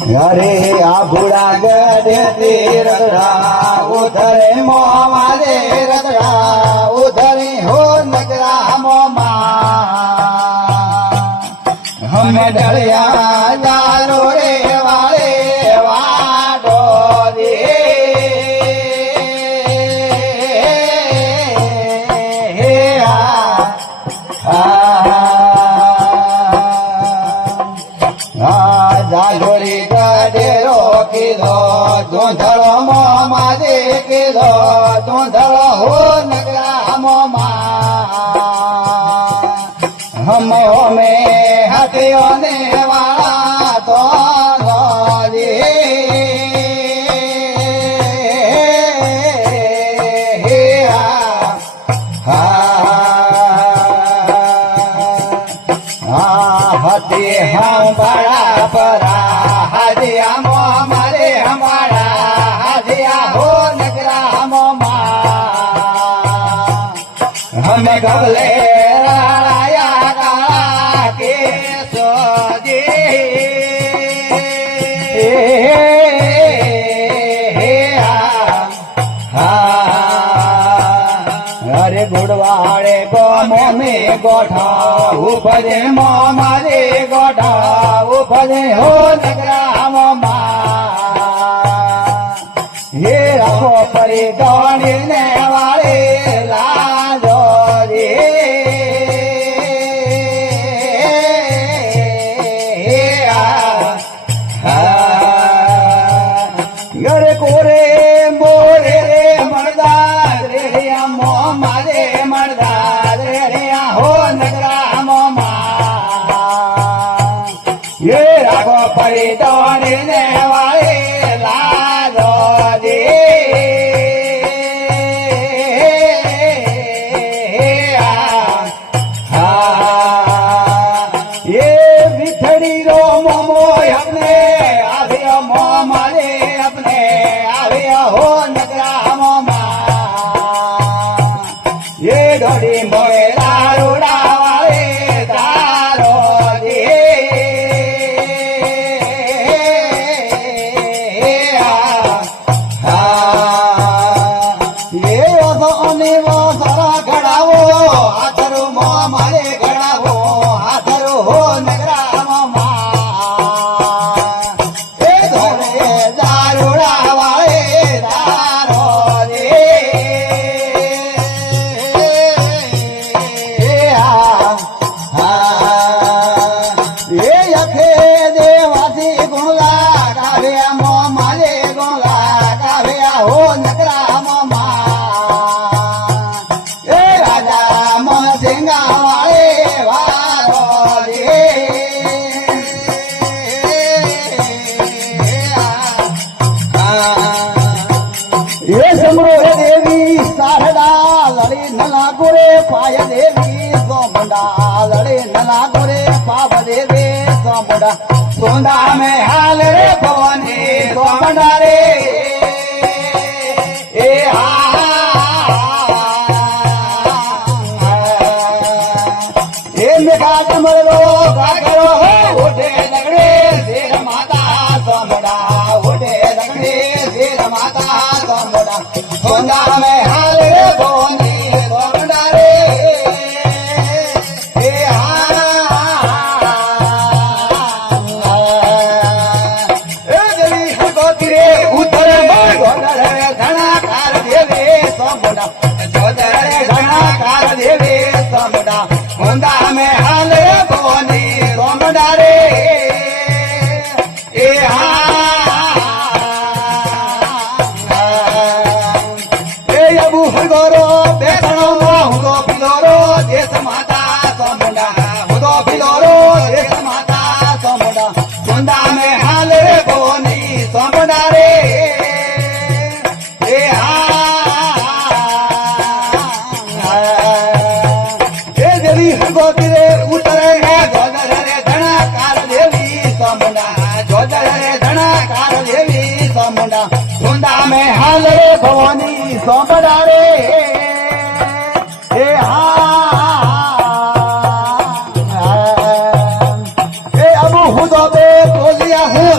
अरे आभुड़ा गडे रगड़ा उधरे मोमारे रगड़ा उधरे हो नगरा मोमा हम डरिया जारो रे वाले वाडो रे हे जागोरी गडेरो किलो धोंधळो मोमारे किलो धोंधळो हो नगरा मोमा हम में हटियो ने वाला तो रे हटे हम बड़ा बड़ा हदिया मोमारे हमारा हदिया हो नगरा मोमा हम गबले राया के सोजी अरे गुड़वाड़े गोमो में गोठा उपजे मोमारे गोठा उपजे हो नगरा मोमा ये रखो परी दौड़ने वाले लाजो रे गरे कोरे मोरे रे मर्दा रे मोमा रे मर्दा रे हो नगरा मोमा ये रागो परी दौड़ने वाले लाजो रे ये बिथड़ी रो मोमो अपने आविया मोमा रे अपने आविया हो नगरा मोमा ये डोरी मोए लारूड़ा वाले दारो रे ये ओसो अनिवो सारा घड़ावो हाथरू मोमा रे घड़ावो हाथरू हो नगरा मोमा ए धोरे दारूड़ा वाले दारो रे ये यखे देवासी गुणगा काव्या मोमा रे गुणगा काव्या हो नगरा मोमा ए राजा मोह सिंगा वाले वारो रे ये समरो देवी शारदा लड़ी नला गोरे पाय देवी सोमडा लड़ी नला गोरे पाव देवी सोमडा सोंदा में हाल रे भवानी सोमडा रे ए ए मेघा कमलो गागरो हो उठे लगड़े शेर माता सोमडा उठे लगड़े शेर माता सोमडा सोंदा में हाल रे भवानी सोमडा रे सोमडा में हाल रे भवानी सोमडा रे ए अबू हुगोरो बेसनो हुगो पिलोरो देश माता सोमडा हुगो पिलोरो देश माता सोमडा सोमडा में हाल रे भवानी सोमडा रे ए गोतिरे उतरे जोदर रे धना कार देवी सोमडा जोदर रे धना कार देवी सोमडा सोंदा में हाल रे भवानी सोमडा रे ए अबू हुदो बे तोलिया हूँ